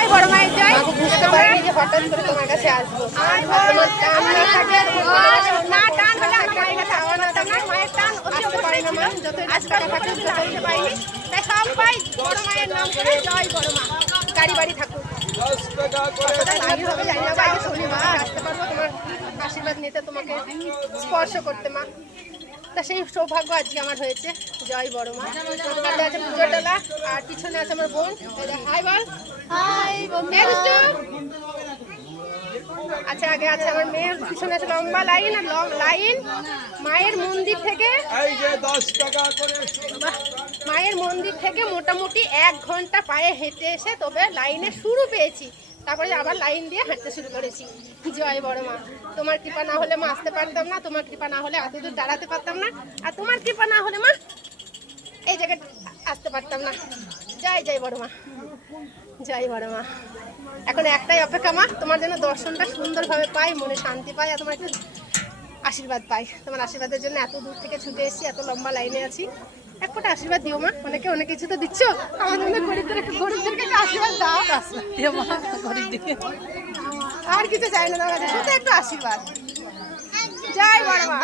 জয় বড় মায়ের জয়। বুঝতে পারিনি যে হঠাৎ করে তোমার কাছে আসবো। না টান হলে আমরা মায়ের কাছে আসতে পারতাম না। মায়ের টান অতি আসতে পারি না মা, যতই আজকাল টাকা থাকুক, যতই আসতে পারিনি। তাই সবাই বড় মায়ের নাম করে জয় বড় মা, গাড়ি বাড়ি থাকুক। কতটা লাইন হবে জানি না, বাইরে শনিবার আসতে পারবো তোমার আশীর্বাদ নিতে, তোমাকে স্পর্শ করতে মা। তা সেই সৌভাগ্য আজকে আমার হয়েছে। জয় বড় মা। তোমাদের আছে পুজোর ডালা, আর পিছনে আছে আমার বোন। হাই বল। হাই এ দুষ্টু। আচ্ছা, আগে আছে আমার মেয়ের, পিছনে আছে লম্বা লাইন, আর লাইন মায়ের মন্দির থেকে। এই যে 10 টাকা করে মায়ের মন্দির থেকে মোটামুটি 1 ঘন্টা পায়ে হেঁটে এসে তবে লাইনে শুরু পেয়েছি। তারপরে আবার লাইন দিয়ে হাঁটতে শুরু করেছি। জয় বড় মা। তোমার কৃপা না হলে মা আসতে পারতাম না, তোমার কৃপা না হলে এত দূর দাঁড়াতে পারতাম না, আর তোমার কৃপা না হলে মা এই জায়গায় আসতে পারতাম না। জয় জয় বড় মা, জয় বড় মা। এখন একটাই অপেক্ষা মা, তোমার যেন দর্শনটা সুন্দরভাবে পাই, মনে শান্তি পাই, আর তোমার একটু আশীর্বাদ পাই। তোমার আশীর্বাদের জন্য এত দূর থেকে ছুটে এসেছি, এত লম্বা লাইনে আছি। এক ফোঁটা আশীর্বাদ দিও মা। অনেকে অনেক কিছু তো দিচ্ছ, আমাদের মধ্যে গরিবদেরকে একটু আশীর্বাদ দাও। আর কিছু চাই না তোমার কাছে, শুধু একটু আশীর্বাদ। জয় বড় মা।